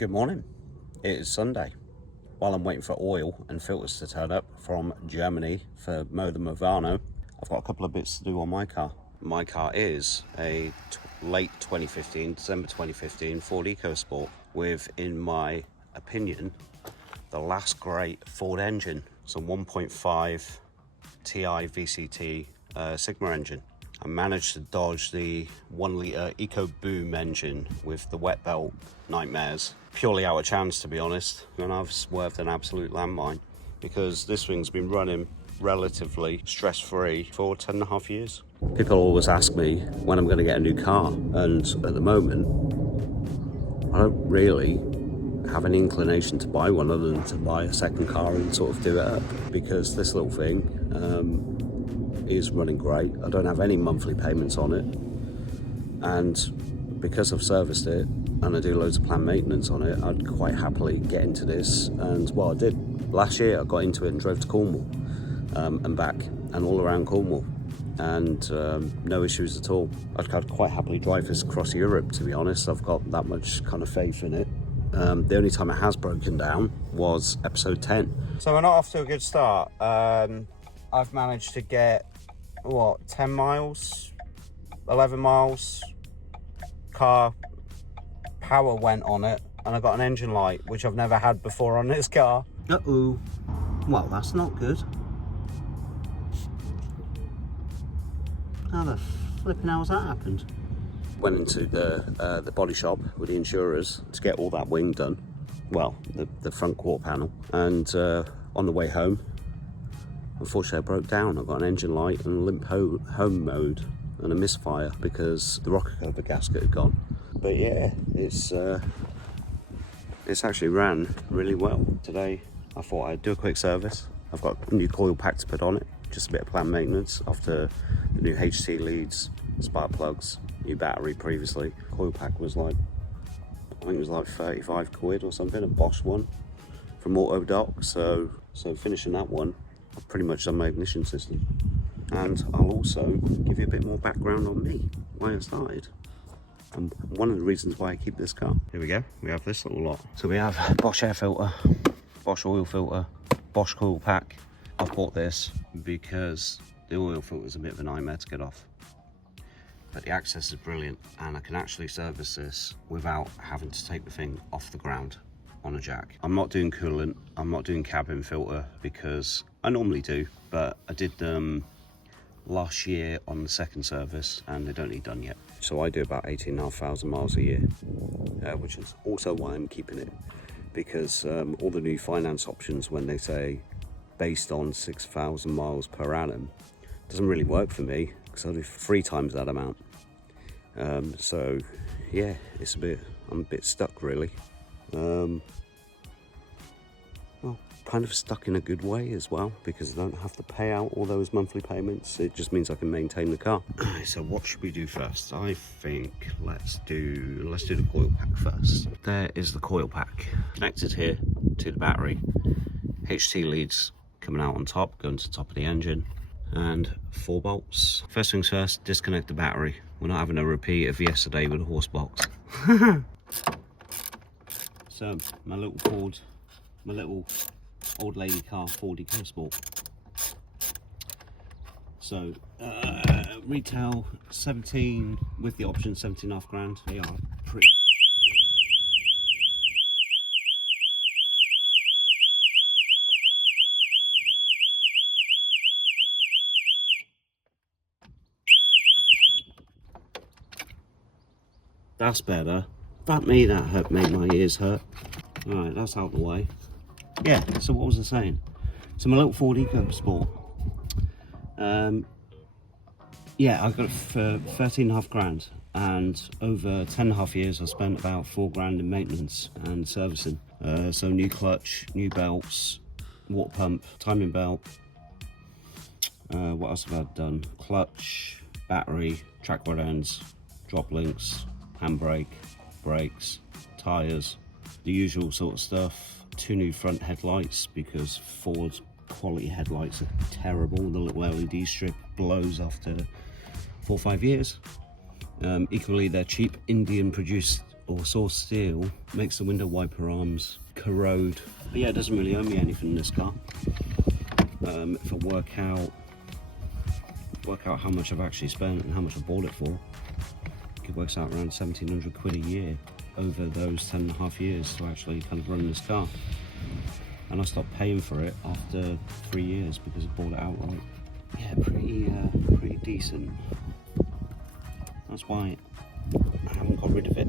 Good morning. It is Sunday. While I'm waiting for oil and filters to turn up from Germany for Moda Movano, I've got a couple of bits to do on my car. My car is a late 2015, December 2015 Ford EcoSport with, in my opinion, the last great Ford engine. It's a 1.5 Ti VCT Sigma engine. I managed to dodge the 1 litre EcoBoom engine with the wet belt nightmares. Purely out of chance, to be honest, and I've swerved an absolute landmine because this thing's been running relatively stress-free for 10.5 years. People always ask me when I'm going to get a new car, and at the moment I don't really have an inclination to buy one other than to buy a second car and sort of do it up, because this little thing is running great. I don't have any monthly payments on it, and because I've serviced it and I do loads of planned maintenance on it, I'd quite happily get into this. And well, I did last year. I got into it and drove to Cornwall and back and all around Cornwall, and no issues at all. I'd quite happily drive this across Europe, to be honest. I've got that much kind of faith in it. The only time it has broken down was episode 10. So we're not off to a good start. I've managed to get, 10 miles, 11 miles. Car power went on it, and I got an engine light, which I've never had before on this car. Uh-oh. Well, that's not good. How the flipping hell's that happened? Went into the body shop with the insurers to get all that wing done. Well, the front quarter panel. And on the way home, unfortunately I broke down. I got an engine light and limp home mode and a misfire because the rocker cover gasket had gone. But yeah, it's actually ran really well. Today I thought I'd do a quick service. I've got a new coil pack to put on it, just a bit of planned maintenance after the new HT leads, spark plugs, new battery previously. Coil pack was like, I think it was like 35 quid or something, a Bosch one from Autodoc. So finishing that one, I've pretty much done my ignition system. And I'll also give you a bit more background on me, why I started, and one of the reasons why I keep this car. Here we go, we have this little lot. So we have Bosch air filter, Bosch oil filter, Bosch coil pack. I've bought this because the oil filter is a bit of a nightmare to get off, but the access is brilliant, and I can actually service this without having to take the thing off the ground on a jack. I'm not doing coolant, I'm not doing cabin filter, because I normally do, but I did them last year on the second service and they don't need done yet. So I do about 18,500 miles a year, which is also why I'm keeping it, because all the new finance options, when they say based on 6,000 miles per annum, doesn't really work for me because I do 3 times that amount. So yeah, I'm a bit stuck really. Well, kind of stuck in a good way as well, because I don't have to pay out all those monthly payments. It just means I can maintain the car. So what should we do first? I think let's do the coil pack first. There is the coil pack connected here to the battery. HT leads coming out on top, going to the top of the engine, and 4 bolts. First things first, disconnect the battery. We're not having a repeat of yesterday with a horse box. So my little old lady car, Ford EcoSport. So retail 17, with the option 17.5 grand. They are pretty. That's better. That made my ears hurt. Alright, that's out of the way. Yeah, so what was I saying? So my little Ford EcoSport. Yeah, I got it for 13.5 grand, and over 10.5 years I spent about 4 grand in maintenance and servicing. So new clutch, new belts, water pump, timing belt. What else have I done? Clutch, battery, track rod ends, drop links, handbrake, brakes, tyres, the usual sort of stuff. 2 new front headlights, because Ford's quality headlights are terrible. The little LED strip blows after 4 or 5 years. Equally, they're cheap Indian produced or source steel makes the window wiper arms corrode. But yeah, it doesn't really owe me anything in this car. If I work out how much I've actually spent and how much I bought it for, it works out around 1,700 quid a year over those 10.5 years to actually kind of run this car. And I stopped paying for it after 3 years because I bought it outright. Yeah, pretty decent. That's why I haven't got rid of it.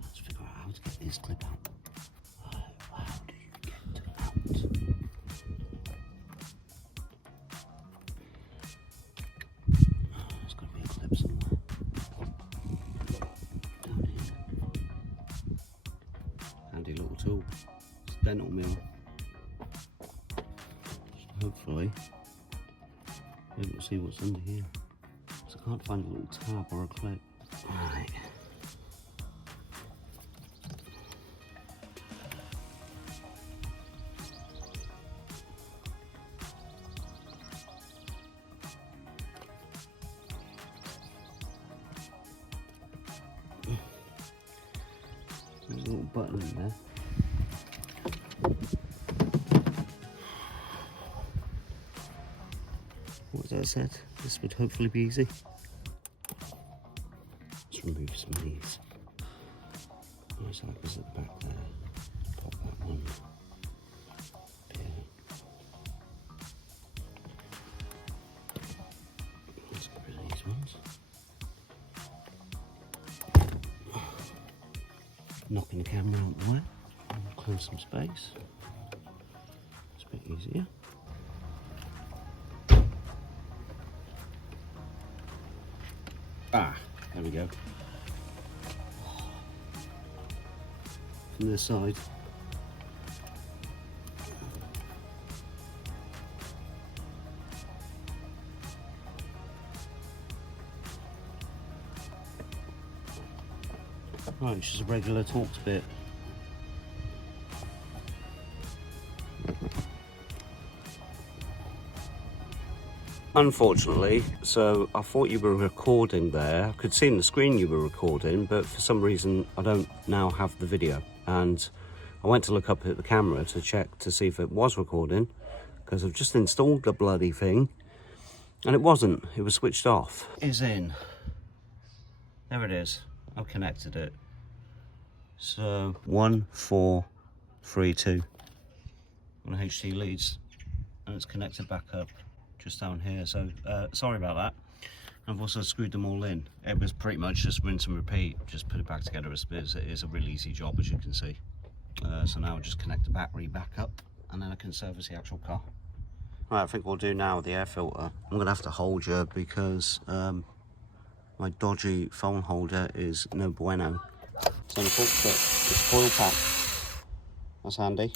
Let's figure out how to get this clip out. How do you get it out? There's got to be a clip somewhere. Down here. Handy little tool. It's a dental mill. Hopefully be able to see what's under here. So I can't find a little tab or a clip. Right. There's a little button in there. What was that said? This would hopefully be easy. Let's remove some of these. Nice anchors at the back there. Pop that one. Yeah. Let's get rid of these ones. Knocking the camera out the way. Close some space. It's a bit easier. Ah, there we go. From this side. Right, it's just a regular Torx bit. Unfortunately, so I thought you were recording there. I could see in the screen you were recording, but for some reason I don't now have the video. And I went to look up at the camera to check to see if it was recording, because I've just installed the bloody thing and it wasn't. It was switched off. It's in. There it is. I've connected it. So 1432 on HT leads, and it's connected back up just down here. So sorry about that. I've also screwed them all in. It was pretty much just rinse and repeat, just put it back together. It is a really easy job, as you can see. So now I'll just connect the battery back up and then I can service the actual car. Right, I think we'll do now the air filter. I'm gonna have to hold you because my dodgy phone holder is no bueno. It's only full clip. It's coil pack. That's handy.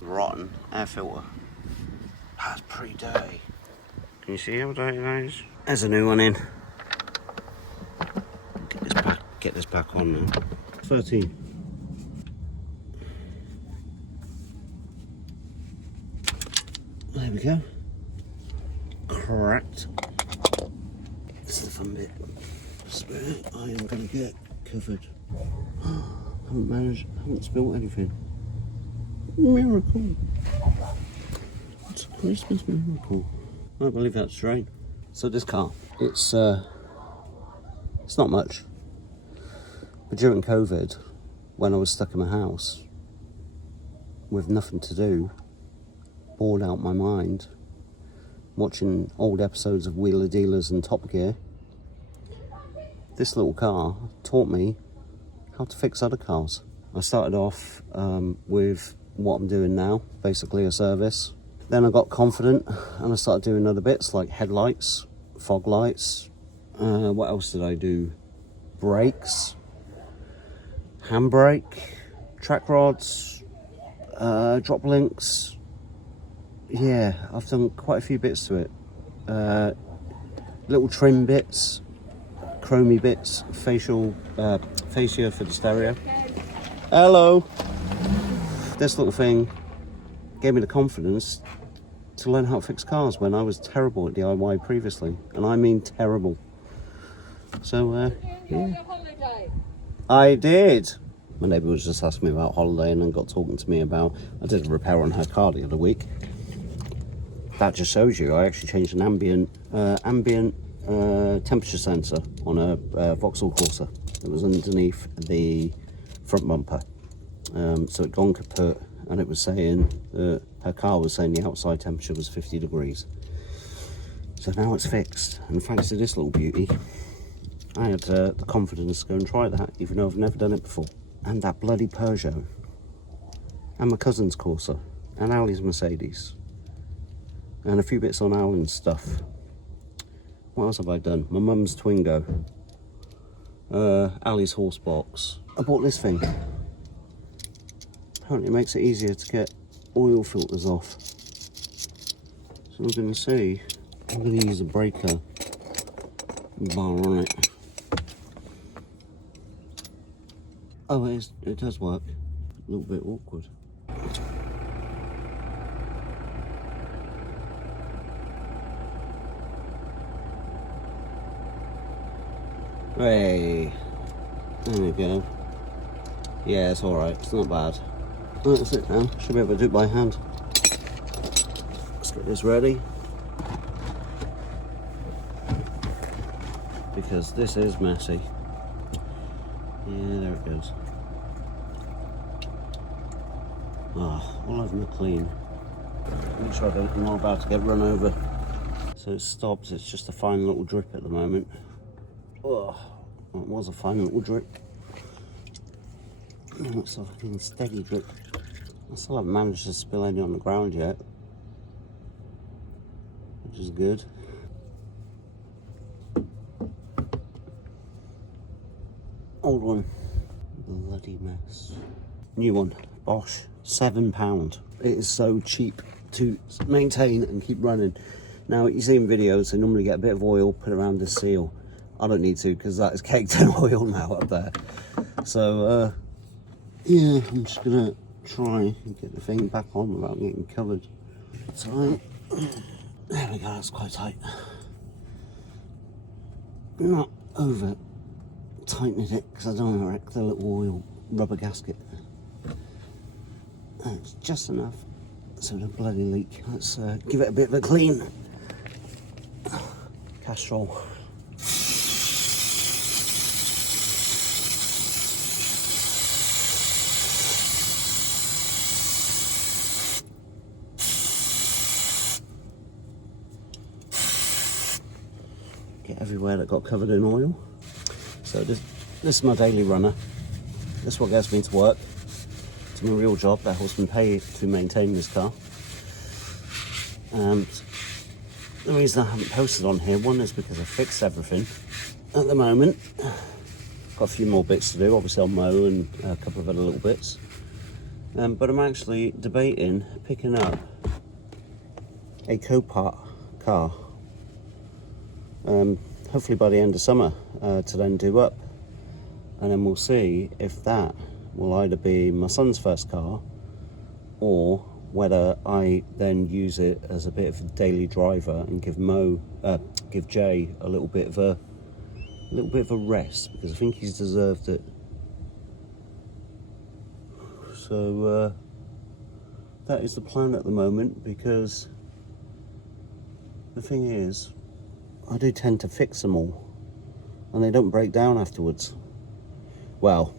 Rotten air filter. That's pretty dirty. Can you see how dirty that is? There's a new one in. Get this back on now. 13. There we go. Cracked. This is the fun bit. Spirit, I am going to get covered. Haven't spilled anything. Miracle. It's a Christmas miracle. I don't believe that's straight. So this car, it's not much. But during COVID, when I was stuck in my house with nothing to do, bored out my mind, watching old episodes of Wheeler Dealers and Top Gear, this little car taught me how to fix other cars. I started off with what I'm doing now, basically a service. Then I got confident and I started doing other bits like headlights, fog lights. What else did I do? Brakes, handbrake, track rods, drop links. Yeah, I've done quite a few bits to it. Little trim bits, chromy bits, fascia for the stereo. Hello. this little thing gave me the confidence to learn how to fix cars when I was terrible at DIY previously, and I mean terrible. So yeah, I did. My neighbour was just asking me about holiday and then got talking to me about, I did a repair on her car the other week. That just shows you, I actually changed an ambient temperature sensor on a Vauxhall Corsa. It was underneath the front bumper. So it gone kaput, and it was saying, her car was saying the outside temperature was 50 degrees. So now it's fixed, and thanks to this little beauty, I had the confidence to go and try that, even though I've never done it before. And that bloody Peugeot, and my cousin's Corsa, and Ali's Mercedes, and a few bits on Alan's stuff. What else have I done? My mum's Twingo, Ali's horse box. I bought this thing. Apparently it makes it easier to get oil filters off. So I'm going to see, I'm going to use a breaker bar on it. Oh, it does work. A little bit awkward. Hey, there we go. Yeah, it's alright, it's not bad. That's it now, should be able to do it by hand. Let's get this ready. Because this is messy. Yeah, there it goes. Ah, all over me clean. Make sure I'm not about to get run over. So it stops, it's just a fine little drip at the moment. Oh, it was a fine little drip. It's a fucking steady drip. I still haven't managed to spill any on the ground yet, which is good. Old one, bloody mess. New one, Bosch, £7. It is so cheap to maintain and keep running. Now, you see in videos, they normally get a bit of oil, put around the seal. I don't need to, because that is caked in oil now up there. So, yeah, I'm just gonna try and get the thing back on without getting covered. So, there we go, that's quite tight. Not over tightening it, because I don't want to wreck the little oil rubber gasket. And it's just enough so it doesn't bloody leak. Let's give it a bit of a clean. Castrol. Get everywhere that got covered in oil. So this is my daily runner. This is what gets me to work. It's my real job. That husband paid to maintain this car. And the reason I haven't posted on here, one is because I fixed everything at the moment. Got a few more bits to do. Obviously I'll mow and a couple of other little bits. But I'm actually debating picking up a Copart car. Hopefully by the end of summer to then do up, and then we'll see if that will either be my son's first car or whether I then use it as a bit of a daily driver and give Jay a little bit of a rest, because I think he's deserved it. So that is the plan at the moment, because the thing is, I do tend to fix them all, and they don't break down afterwards. Well,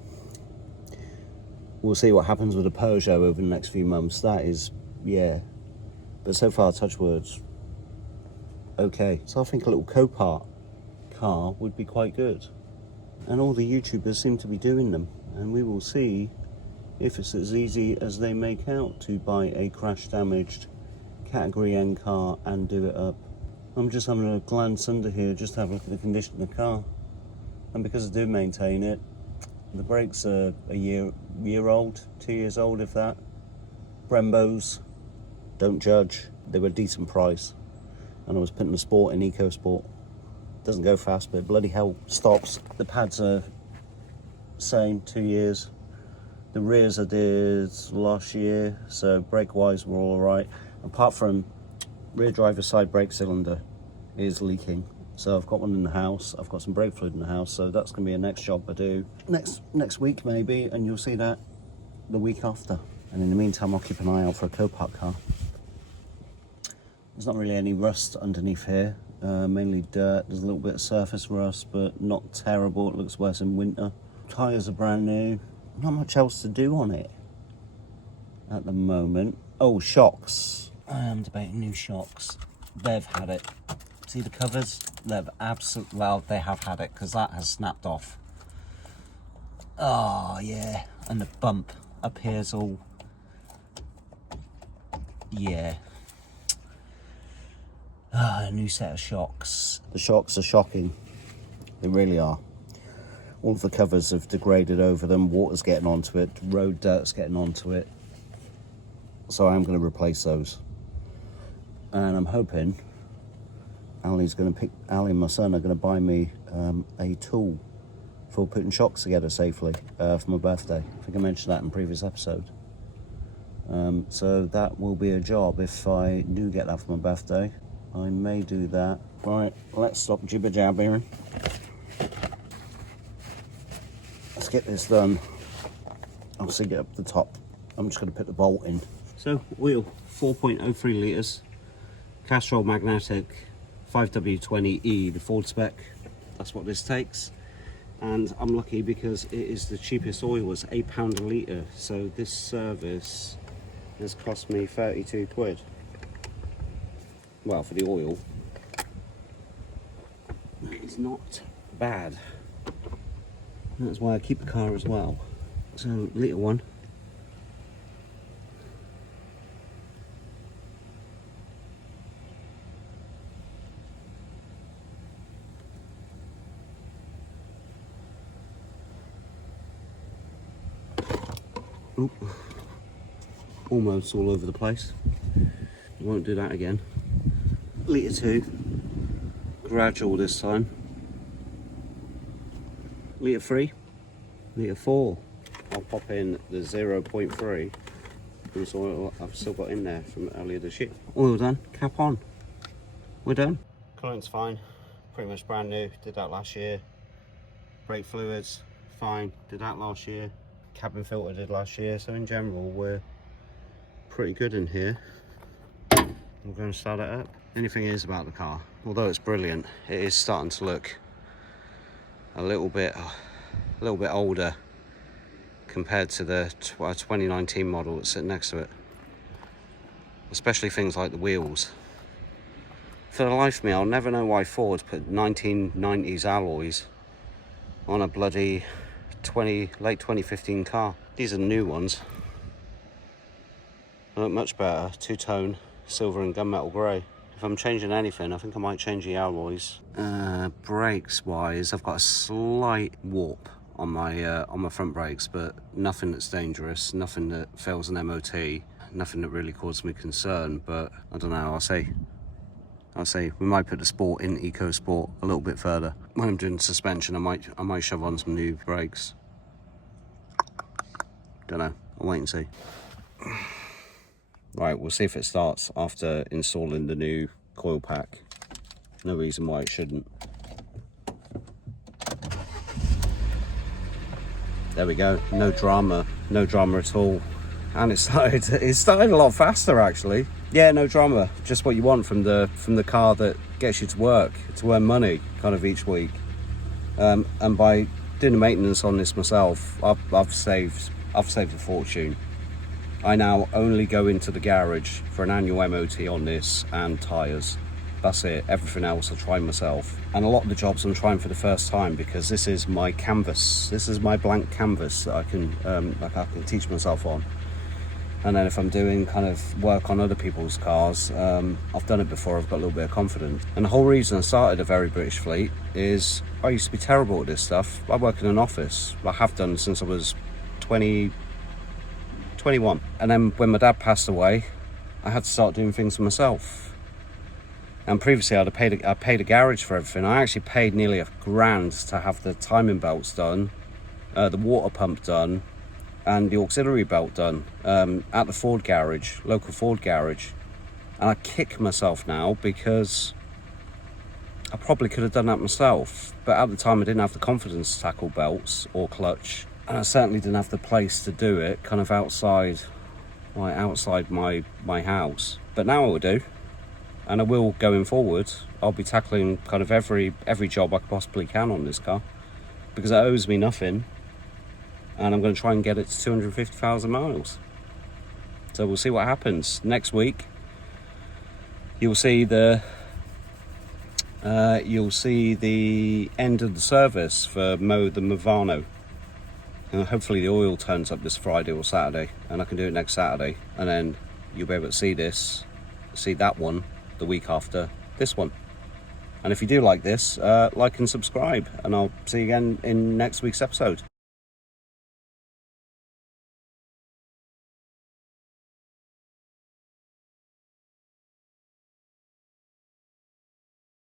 we'll see what happens with the Peugeot over the next few months. That is, yeah. But so far, touch words, okay. So I think a little Copart car would be quite good. And all the YouTubers seem to be doing them. And we will see if it's as easy as they make out to buy a crash-damaged Category N car and do it up. I'm just having a glance under here just to have a look at the condition of the car. And because I do maintain it, the brakes are a year old, 2 years old if that. Brembos, don't judge. They were a decent price. And I was putting the Sport in EcoSport. Doesn't go fast, but bloody hell stops. The pads are same, 2 years. The rears I did last year, so brake wise we're all right. Apart from rear driver side brake cylinder is leaking. So I've got one in the house, I've got some brake fluid in the house, so that's going to be a next job I do next week maybe, and you'll see that the week after. And in the meantime I'll keep an eye out for a Copart car. There's not really any rust underneath here, mainly dirt. There's a little bit of surface rust, but not terrible. It looks worse in winter. Tyres are brand new. Not much else to do on it at the moment. Oh, shocks. I am debating new shocks. They've had it. See the covers? They've absolutely, well, they have had it because that has snapped off. Oh, yeah. And the bump up here's all, yeah. A new set of shocks. The shocks are shocking. They really are. All of the covers have degraded over them. Water's getting onto it. Road dirt's getting onto it. So I'm going to replace those. And I'm hoping Ali and my son are going to buy me a tool for putting shocks together safely for my birthday. I think I mentioned that in a previous episode. So that will be a job if I do get that for my birthday. I may do that. Right, let's stop jibber-jabbering. Let's get this done. I'll see it up the top. I'm just going to put the bolt in. So, wheel, 4.03 litres. Castrol magnetic 5W20E, the Ford spec. That's what this takes. And I'm lucky because it is the cheapest oil, it's £8 a litre. So this service has cost me 32 quid. Well, for the oil, it's not bad. That's why I keep the car as well. So, litre one. Oop. Almost all over the place. Won't do that again. Litre 2, gradual this time. Litre 3, litre 4. I'll pop in the 0.3. This oil I've still got in there from earlier this year. Oil done, cap on. We're done. Coolant's fine, pretty much brand new. Did that last year. Brake fluids, fine. Did that last year. Cabin filter did last year. So in general, we're pretty good in here. I'm going to start it up. The only thing is about the car, although it's brilliant, it is starting to look a little bit older compared to the 2019 model that's sitting next to it. Especially things like the wheels. For the life of me, I'll never know why Ford put 1990s alloys on a bloody late 2015 car. These are the new ones. They look much better, two-tone, silver and gunmetal grey. If I'm changing anything, I think I might change the alloys. Brakes wise, I've got a slight warp on my front brakes, but nothing that's dangerous, nothing that fails an MOT, nothing that really causes me concern. But I don't know. I'll say we might put the Sport in EcoSport a little bit further. When I'm doing suspension, I might shove on some new brakes. Don't know. I'll wait and see. Right, we'll see if it starts after installing the new coil pack. No reason why it shouldn't. There we go. No drama at all. And it started a lot faster actually. Yeah, no drama. Just what you want from the car that gets you to work, to earn money kind of each week. And by doing the maintenance on this myself, I've saved a fortune. I now only go into the garage for an annual MOT on this and tyres. That's it. Everything else I'll try myself. And a lot of the jobs I'm trying for the first time because this is my canvas. This is my blank canvas that I can teach myself on. And then if I'm doing kind of work on other people's cars, I've done it before, I've got a little bit of confidence. And the whole reason I started a Very British Fleet is I used to be terrible at this stuff. I work in an office. I have done since I was 21. And then when my dad passed away, I had to start doing things for myself. And previously I paid a garage for everything. I actually paid nearly £1,000 to have the timing belts done, the water pump done, and the auxiliary belt done at the Ford garage, local Ford garage. And I kick myself now because I probably could have done that myself, but at the time I didn't have the confidence to tackle belts or clutch, and I certainly didn't have the place to do it kind of outside my house. But now I do, and I will going forward. I'll be tackling kind of every job I possibly can on this car, because it owes me nothing, and I'm going to try and get it to 250,000 miles. So we'll see what happens. Next week you'll see the end of the service for the Movano, and hopefully the oil turns up this Friday or Saturday, and I can do it next Saturday, and then you'll be able to see that one the week after this one. And if you do like this, like and subscribe, and I'll see you again in next week's episode.